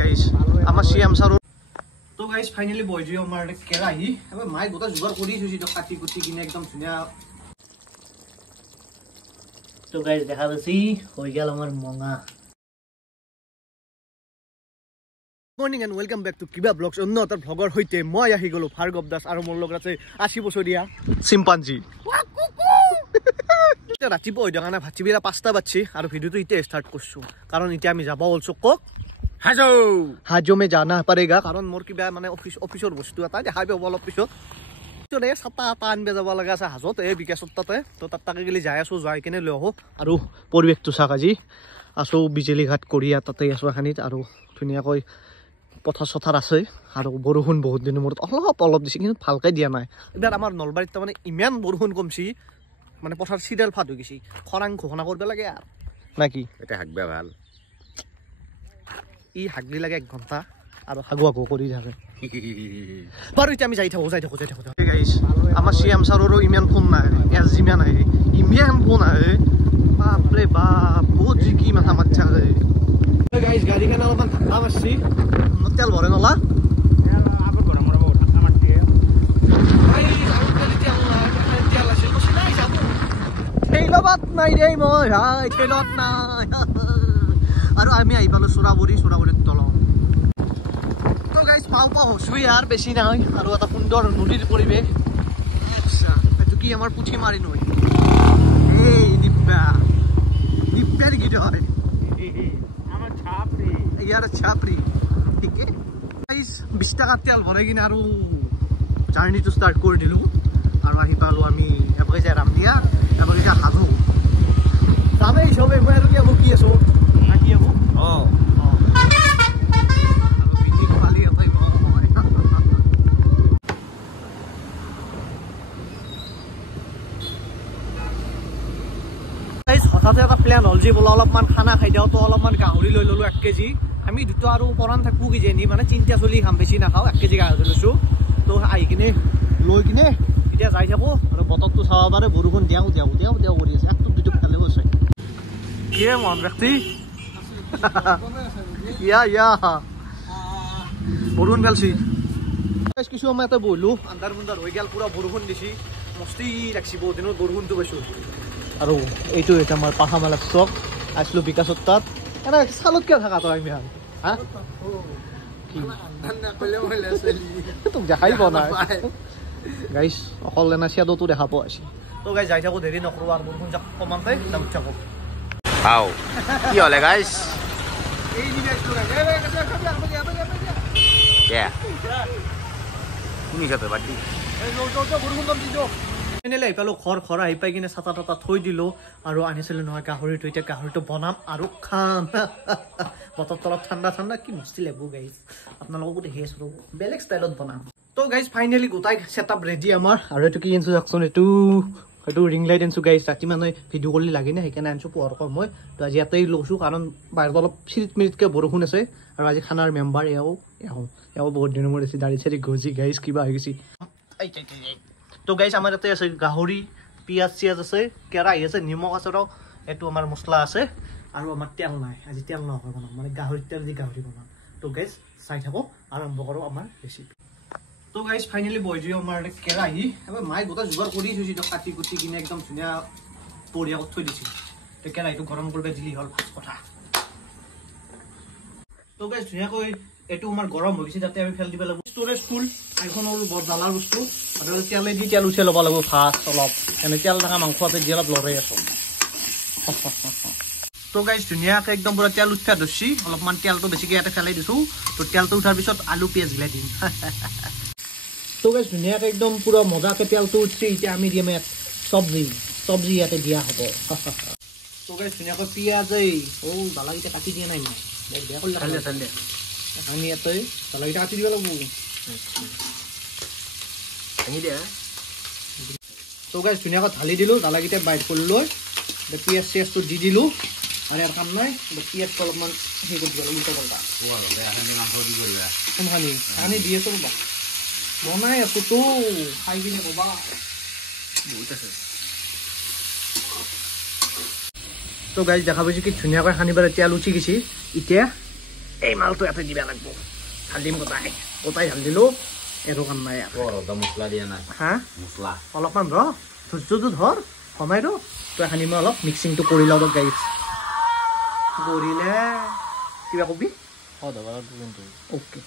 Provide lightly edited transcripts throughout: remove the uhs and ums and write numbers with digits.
guys আমাৰ CM sir তো guys finally বইজি আমাৰ কেৰাহী এবাৰ মাই গোটা জুগাৰ কৰি থৈছি তো কাটি কুটি কিনে একদম ধুনিয়া তো গাইস দেখা যাচ্ছে হৈ গেল আমার মঙা morning and welcome back to কিবা ব্লগস অন্য এটা ব্লগৰ হৈতে মই আহি গলো ভাৰ্গৱ দাস আৰু মোৰ লগত আছে 80 বছৰীয়া চিম্পাঞ্জি এটা ৰাতিপুৱা হৈ থকা না ভাতিবিৰা 5টা বাজছি আৰু ভিডিওটো ইতে ষ্টাৰ্ট কৰছো কাৰণ ইতে আমি যাব অলছো কক हाजो में जाना पड़ेगा कारण मोर की माने ऑफिसर बस्तु এটা দেখাই পাব অলপ পিছত তো ৰে 7টা আনবে যাব লাগা আছে হাজত এই বিকাশত তাতে তো তাতে গলি যাই আছো যাই কিনে লৈ আহো আৰু পৰিবেশটো সাকাজি আছো বিজলি ঘাট কৰিয়া তাতে আছো খানিত আৰু ধুনিয়াকৈ পথাৰ সথাৰ আছে আৰু বৰষুণ বহুত দিনৰ মূৰত অলপ দিছি কিন্তু ভালকৈ দিয়া নাই এবাৰ আমাৰ নলবাৰীত মানে ইমান বৰষুণ কমছি মানে পথাৰ সিডাল ফাট হৈ গিছি খৰাং ঘোষণা কৰিব লাগে আৰ নাকি এটা হাগবা ভাল ই হাগলি লাগে 1 ঘন্টা আৰু হাগুৱা কৰি থাকে বাৰু এতিয়া আমি যাই থাকো গাইস আমাৰ সিএম স্যাৰৰো ইমান ফোন নাই এস জিমান আহে ইমান ফোন আহে বাপ ৰে বাপ বহুত কি মাথা মাথা আহে গাইস গাড়ীখন অলপমান ঠাণ্ডা মাৰছি তেল ভৰে নলা আবু গৰম মৰা বহুত ঠাণ্ডা মাৰছি ঠেইলত নাই দেই মই হাই ঠেইলত নাই আৰু আমি আহি পালো সুৰাবুৰীত তল তো গাইস পাও হসুই আৰ বেশি না হয় আৰু এটা সুন্দৰ নদীৰ পৰিবেশ আচ্ছা এটো কি আমাৰ পুঠি মাৰি নয় এই দিব্যাৰ কি হয় আমাৰ ছাপৰি ইয়াৰ ছাপৰি ঠিক আছে গাইস 20 টাকা তেল ভৰাই কিনে আৰু জাৰ্নিটো ষ্টাৰ্ট কৰি দিলো আৰু আহি পালো আমি এবাৰ যাই ৰামদিয়া এবাৰ যাই হাজো যামেই সবে মই আৰু কি আছো নাকি আবু হঠাৎ এটা প্লেন হল যে বোলা অলপমান খানা খাই দিওঁ তো অলপমান গাহৰি লৈ ললো 1 কেজি আমি দুটো আৰু পৰান থাকবো কিজানি মানে চিন্তা চলি খাম বেছি নাখাওঁ 1 কেজি গাহৰি লৈছো তো আহি কিনে লৈ কিনে এতিয়া যাই থাকো আৰু বতৰটো চাব পাৰে বৰষুণ দিয়াও কৰি আছে একটু দুটো ফেলে গৈছে কি মন ব্যক্তি ইয়া বৰষুণ পেলছি কিছু সময় এটা বহিলো আন্ধাৰ মুন্ধাৰ হৈ গেল পুৰা বৰষুণ দিছি মস্তি লাগছি বহুত দিনত বৰষুণটো পাইছো আৰু এইটো এটা আমাৰ পাহামালা চক আসলো বিকাশত তাত এটা সালত কিয় থাকা তই আমি হা কি তোক দেখাই পোৱা নাই গাইছ অকল এনা শ্যাডোটো দেখা পোৱা আছে তো গাইছ যাই থাকো দেৰি নকৰো আৰু বৰষুণ যাক কমানতে যাম থাকো আও কি হলে গাইস এই দিকে আসলো কে তুমি সাথে বাড়ি এই তো বৰষুণ কম দিছো এনেলে ইফালো খৰ আহি পাই কিনে ছাতা টাটা থৈ দিলো আৰু আনিছিলো নহয় গাহৰিটো এতিয়া গাহৰিটো বনাম আৰু খাম বতৰ তলত ঠাণ্ডা কি মস্তি লাগব গাইজ আপোনালোকো দেখি আছো বেলেগ ষ্টাইলত বনাম তো গাইজ ফাইনেলি গোটাই সেটআপ ৰেডি আমাৰ আৰু এইটো কি ইনষ্ট্ৰাকচন এইটো ৰিং লাইট আনছো গাইজ ৰাতি মানে ভিডিঅ' কৰি লাগে না সেইকাৰণে আনছো পোহৰ কম মই তো আজি ইয়াতেই লৈছো কাৰণ বাহিৰত অলপ মিনিটকৈ বৰষুণ আছে আৰু আজি খানাৰ মেম্বাৰ এওঁ বহুত দিনৰ মূৰত আছে দাড়ি চাৰি গজি গাইজ কিবা হৈ গৈছে তো গাইছ আমাৰ ইয়াতে আছে গাহৰি পিয়াজ আছে কেৰাহী আছে নিমখ আছে আৰু এইটো আমাৰ মছলা আছে আৰু আমাৰ তেল নাই আজি তেল নহয় বনাম মানে গাহৰি তেল দি গাহৰি বনাম তো গাইছ চাই থাকো আৰম্ভ কৰো আমাৰ ৰেচিপি তো গাইছ ফাইনেলি বইজি আমাৰ কেৰাহী এবাৰ মাই গোটা জোগাৰ কৰি থৈছি তো কাটি কুটি কিনে একদম ধুনীয়া পৰিয়া কৰি থৈ দিছি তো কেৰাহীটো গৰম কৰিব দিলি হ'ল ফাৰ্ষ্ট কথা তো গাইছ ধুনীয়াকৈ এইটো আমাৰ গৰম হৈ গৈছে তাতে আমি ফেল দিব লাগিব ষ্টৰেজ ফুল আইখনৰ বৰ জ্বালাৰ বস্তু আৰু তেলে দি তেল উঠাই ল'ব লাগিব ফাৰ্ষ্ট অলপ এনে তেল থকা মাংসতে দি অলপ লৰাই আছো তো গাইছ ধুনীয়াকৈ একদম পুৰা তেল উঠা ধৰছি অলপমান তেলটো বেছিকৈ ইয়াতে ফেলাই দিছোঁ তো তেলটো উঠাৰ পিছত আলু পিঁয়াজ গিলাই দিম তো গাইছ ধুনীয়াকৈ একদম পুৰা মজাকৈ তেলটো উঠছি এতিয়া আমি দিম ইয়াত চব্জি ইয়াতে দিয়া হ'ব তো গাইছ ধুনীয়াকৈ পিঁয়াজ বালাকেইটা কাটি দিয়া নাই মই বেয়া কৰিলে আমি ইয়াতে বালাকেইটা কাটি দিব লাগিব তো গাইছ ধুনীয়াকৈ ঢালি দিলোঁ ঢালাকেইটা বাইট কৰি লৈ পিঁয়াজ চিয়াজটো দি দিলোঁ আৰু ইয়াৰ কাম নাই পিঁয়াজটো অলপমান হেৰি কৰি দিব লাগিব উল্টা পাল্টা কোনখানি খানি দি আছোঁ ৰ'বা বনাই আছোঁ তো খাই কিনে ক'বা বহুত আছে তো গাইছ দেখা পাইছোঁ কি ধুনীয়াকৈ সানি পেলাই তেল উঠি গৈছে এতিয়া এই মালটো ইয়াতে দিবা লাগব ঢালিম গোটাই ঢালি দিলোঁ এইটো কাম নাই মছলা দিয়া নাই হা মছলা অলপমান ৰ ধৈৰ্যটো ধৰ সময় ৰ তই এখানি মই অলপ মিক্সিংটো কৰি লওঁ গাইছ কৰিলে কিবা কবি অ'কে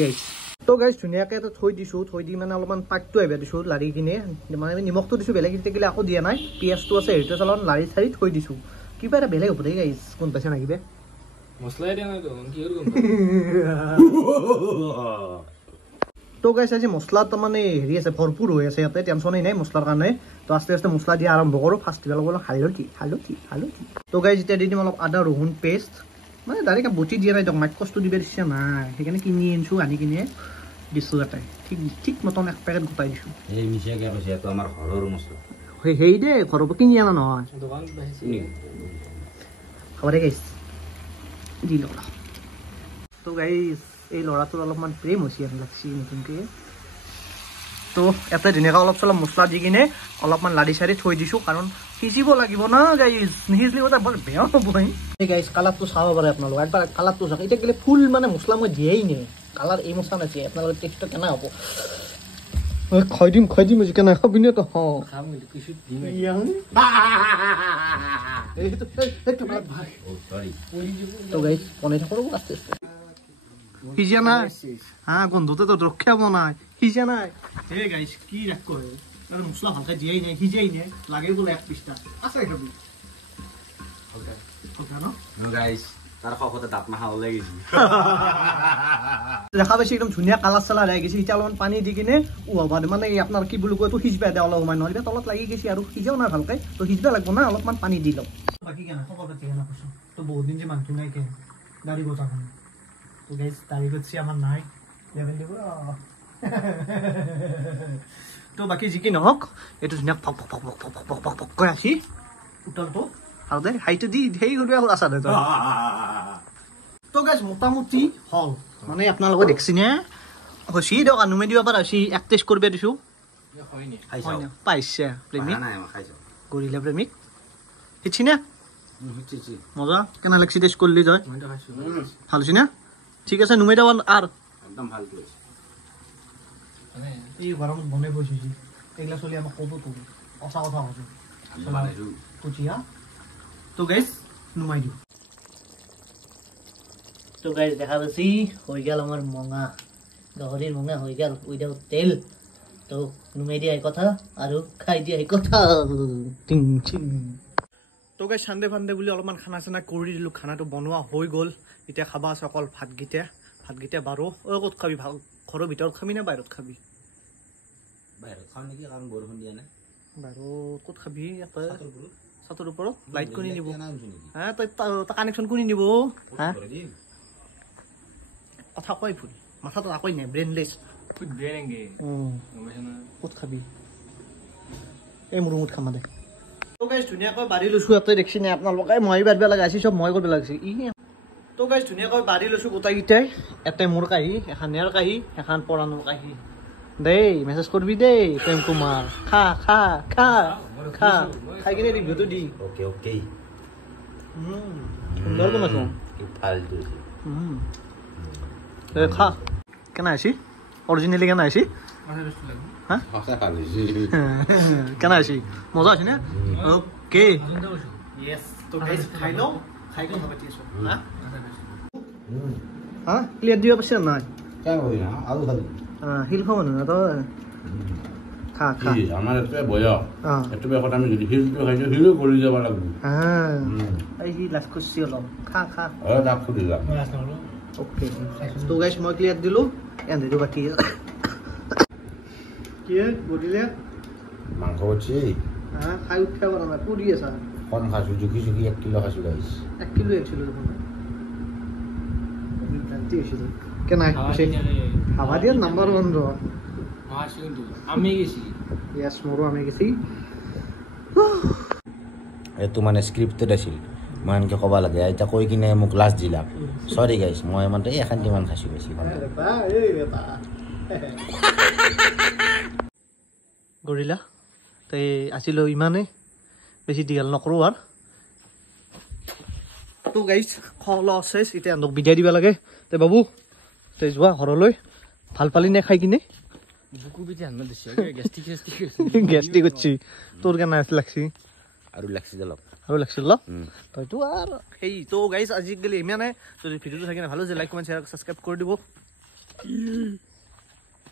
গাইছ তো গাইছ ধুনীয়াকৈ এটা থৈ দিছোঁ থৈ দি মানে অলপমান পাকটো আহিব দিছোঁ লাৰি কিনে মানে নিমখটো দিছোঁ বেলেগ থাকিলে আকৌ দিয়া নাই পিঁয়াজটো আছে সেইটো অলপমান লাৰি চাৰি থৈ দিছোঁ কিবা এটা বেলেগ হ'ব দেই গাইছ কোন পাইছে না কিবা মছলাই দিয়া নাই তো গাইছ আজি মছলাত তাৰমানে হেৰি আছে ভৰপূৰ হৈ আছে ইয়াতে টেনশ্যনেই নাই মছলাৰ কাৰণে তো আস্তে আস্তে মছলা দিয়া আৰম্ভ কৰোঁ ফাৰ্ষ্ট দিব অলপ হালধি তো গাইছ এতিয়া দি দিম অলপ আদা ৰহুন পেষ্ট মানে ডাইৰেক্ট বটি দিয়া নাই দিয়ক মাইকচটো দিব ইচ্ছা নাই সেইকাৰণে কিনি আনিছোঁ আনি কিনে দিছোঁ ইয়াতে ঠিক মতন এক পেকেট গোটাই দিছোঁ এই মিছাকে কৈছে এইটো আমাৰ ঘৰৰ মছলা সেই দে ঘৰৰ পৰা কিনি অনা নহয় হ'ব দে গাইছ দি লওঁ তো গাইছ এই ল'ৰাটোৰ অলপমান প্ৰেম হৈছে আৰু লাগছি নতুনকৈ তো ইয়াতে ধুনীয়াকৈ অলপ চলপ মছলা দি কিনে অলপমান লাৰি চাৰি থৈ দিছোঁ কাৰণ সিজিব লাগিব না গাইছ নিসিজিলে বৰ বেয়া হ'ব এই গাইছ কালাৰটো চাব পাৰে আপোনালোক একবাৰ কালাৰটো চাওক এতিয়া গ'লে ফুল মানে মছলা মই দিয়েই নাই কালাৰ এই মছলা নাছে আপোনালোকৰ টেষ্টটো কেনে হ'ব খাই দিম আজি কেনে খাবি নে তো তো গাইছ বনাই থাকোঁ আস্তে আস্তে সিজা নাই হা গন্ধতে তো ৰক্ষা বনাই সিজা নাই হে গাইছ কি ৰাখ কৰে মছলা ভালকৈ দিয়াই নাই সিজাই নাই লাগে বোলে এক পিচটা আছে খাবি গাইছ তাৰ খকতে দাঁত মাখা ওলাই গৈছে দেখা পাইছে একদম ধুনীয়া কালাৰ চালাৰ আহি গৈছে এতিয়া অলপমান পানী দি কিনে উহাবা মানে আপোনাৰ কি বুলি কয় এইটো সিজবা দে অলপ সময় নহ'লে তলত লাগি গৈছে আৰু সিজাও নাই ভালকৈ তো সিজবা লাগিব না অলপমান পানী দি লওঁ বাকী কেনে খবৰ পাতি কেনে কৈছোঁ তো বহুত দিন যে মানুহটো নাই কে গাড়ী বজা খান তো গাইছ গাড়ী গছি আমাৰ নাই লেভেল দিব তো বাকী যি কি নহওক এইটো ধুনীয়া ফক ফক ফক ফক ফক ফক ফককৈ আছি উতলটো আৰু দে হাইটো দি সেই কৰিব আছা দে তই তো গাইছ মোটামুটি হল মানে আপোনালোকে দেখছিনে হৈছি দিয়ক নুমে দিব পাৰা হৈছি এক টেষ্ট কৰিব দিছোঁ পাইছে প্ৰেমিক কৰিলে প্ৰেমিক শিকছি নে মজা কেনে লাগছি টেষ্ট কৰিলি তই ভাল হৈছি না ঠিক আছে নুমে দিব আৰু একদম ভাল এই গৰমত বনাই গৈছোঁ এইগিলা চলি আমাক ক'তো তো সঁচা কথা কৈছোঁ কুচিয়া তো গাইছ নুমাই দিওঁ তো গাইছ দেখা পাইছি হৈ গ'ল আমাৰ মঙা গাহৰিৰ মঙা হৈ গ'ল উইদাউট তেল তো নুমাই দিয়া কথা আৰু খাই দিয়া কথা টিং টিং তো গাইছ চানডে ফানডে বুলি অলপমান খানা চানা কৰি দিলোঁ খানাটো বনোৱা হৈ গ'ল এতিয়া খাবা আছে অকল ভাতকেইটা বাৰু ক'ত খাবি ভাল ঘৰৰ ভিতৰত খাবি নে বাহিৰত খাবি বাহিৰত খাওঁ নেকি কাৰণ বৰষুণ দিয়া নাই বাহিৰত ক'ত খাবি ছাতৰ ওপৰত লাইট কোনি নিব হা তই কানেকশ্যন কোনি নিব হা কথা কয় ভুল মাথাটো একোৱেই নাই ব্ৰেইনলেছ ক'ত খাবি এই মোৰ ৰুমত খামা দে তো গাইছ ধুনীয়াকৈ বাঢ়ি লৈছোঁ ইয়াতে দেখছি নাই আপোনালোকে মই বাঢ়িব লগা আছে চব মই কৰিব লাগিছে তো গাইছ ধুনীয়াকৈ বাঢ়ি লৈছোঁ গোটেইকেইটাই এটাই মোৰ কাঁহী এখন ইয়াৰ কাঁহী এখন পৰাণৰ কাঁহী দেই মেছেজ কৰিবি দেই প্ৰেম কুমাৰ খা খা খা খা খাই কিনে ৰিভিউটো দি অ'কে অ'কে সুন্দৰ বনাইছোঁ কি ফাল্টু খা কেনে আহিছি অৰিজিনেলি কেনে আহিছি হা সঁচা ভাল হৈছে কেনে আহিছি মজা হৈছে নে অ'কে য়েছ তো গাইছ খাই লওঁ খাই কিনে পাতি আছোঁ হা ক্লিয়াৰ দিব পাৰিছে নাই আৰু খালি শিল খাব মানুহ তই খা খা আমাৰ এইটোৱে বয়স এইটো বয়সত আমি যদি শিলটো খাইছোঁ শিলো কৰি যাব লাগিব এই সি লাজ কৰিছে অলপ খা খা দাগ ফুটি যাম অ'কে তো গাইছ মই ক্লিয়াৰ দিলোঁ এন্ধিটো বাকী কি বদিলে মাংস উঠছি খাই উঠিব পৰা নাই পুৰি আছা কম খাইছোঁ জুখি 1 কিলো খাইছোঁ গাইছ 1 কিলো আনিছিলোঁ দেখোন ভ্ৰান্তি হৈছিল কেনে হাৱা দিয়াত নাম্বাৰ 1 ৰ আমি গেছি য়েছ মোৰো আমি গেছি এইটো মানে স্ক্ৰিপ্টেড আছিল মই এনেকৈ ক'ব লাগে এতিয়া কৈ কিনে মোক লাজ দিলা চৰি গাইছ মই মানে এখান্তিমান খাইছোঁ বেছি গৰিলা তই আছিলোঁ ইমানেই বেছি দীঘল নকৰোঁ আৰু তো গাইজ খোৱা চেচ এতিয়া এন্দক বিদায় দিব লাগে তে বাবু তই যোৱা ঘৰলৈ ভাল পালি নে খাই কিনে বুকু পিঠি হান দিছে গেষ্টিক গেষ্টিক হচ্ছি তোৰ কেনে লাগছি আৰু লাগছি অলপ আৰু লাগছিল তইতো আৰু সেই তো গাইজ আজিকালি ইমানে যদি ভিডিঅ'টো থাকি ভালো যে লাইক কমেণ্ট শ্বেয়াৰ ছাবস্ক্ৰাইব কৰি দিব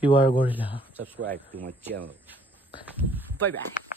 ইউ আৰ গৰিলা subscribe to my channel bye by